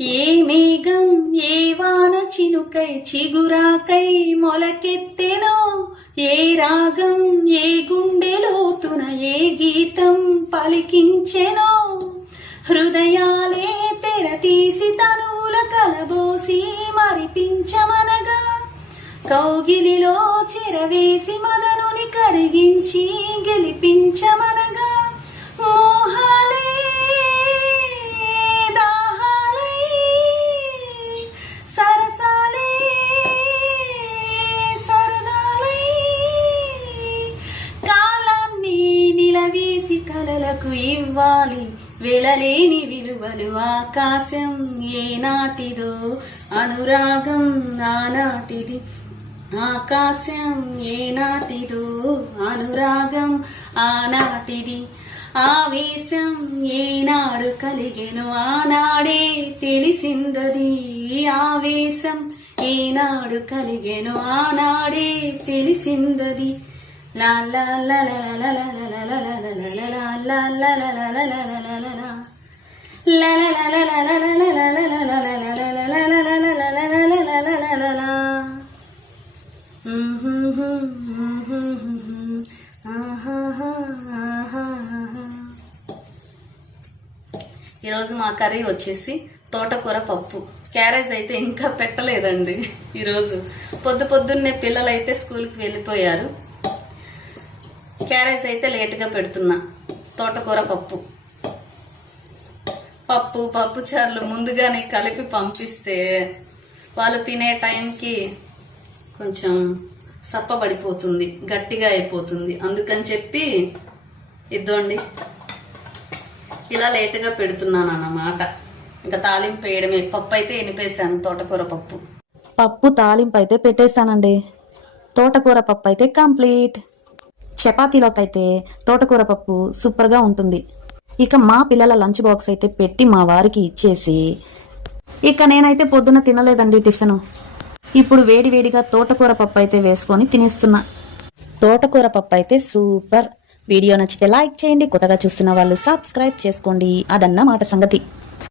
ఏ మేఘం ఏ వాన చినుకై చిగురాకై మొలకెత్తెనో ఏ రాగం ఏ గుండెలోతున ఏ గీతం పలికించెనో. హృదయాలే తెర తీసి తనువుల కలబోసి మరిపించమనగా కౌగిలిలో చెరవేసి మదనుని కరిగించి గెలిపించమన కలలకు ఇవ్వాలి వెలలేని విలువలు ఆకాశం ఏనాటిదో అనురాగం ఆనాటిది ఆకాశం ఏనాటిదో అనురాగం ఆనాటిది ఆవేశం ఏనాడు కలిగెను ఆనాడే తెలిసిందది ఆవేశం ఏనాడు కలిగెను ఆనాడే తెలిసిందది లా లా లా లా లా లా లా ఈరోజు మా కర్రీ వచ్చేసి తోటకూర పప్పు. క్యారేజ్ అయితే ఇంకా పెట్టలేదండి ఈరోజు. పొద్దు పొద్దున్నే పిల్లలు అయితే స్కూల్కి వెళ్ళిపోయారు. క్యారేజ్ అయితే లేటుగా పెడుతున్నా. తోటకూర పప్పు. పప్పు పప్పు చారులు ముందుగానే కలిపి పంపిస్తే వాళ్ళు తినే టైంకి కొంచెం సప్పబడిపోతుంది గట్టిగా అయిపోతుంది. అందుకని చెప్పి ఇద్దండి. ఇలా లేటుగా పెడుతున్నాను అన్నమాట. ఇంకా తాలింపు వేయడమే. పప్పు అయితే ఎనిపేసాను తోటకూర పప్పు. పప్పు తాలింపు అయితే పెట్టేశానండి. తోటకూర పప్పు అయితే కంప్లీట్. చపాతీలోకైతే తోటకూర పప్పు సూపర్గా ఉంటుంది. ఇక మా పిల్లల లంచ్ బాక్స్ అయితే పెట్టి మా వారికి ఇచ్చేసి ఇక నేనైతే పొద్దున తినలేదండి టిఫిన్. ఇప్పుడు వేడివేడిగా తోటకూర పప్పు అయితే వేసుకొని తినేస్తున్నా. తోటకూర పప్పు అయితే సూపర్. వీడియో నచ్చితే లైక్ చేయండి కొత్తగా చూస్తున్న వాళ్ళు సబ్స్క్రైబ్ చేసుకోండి. అదన్న మాట సంగతి.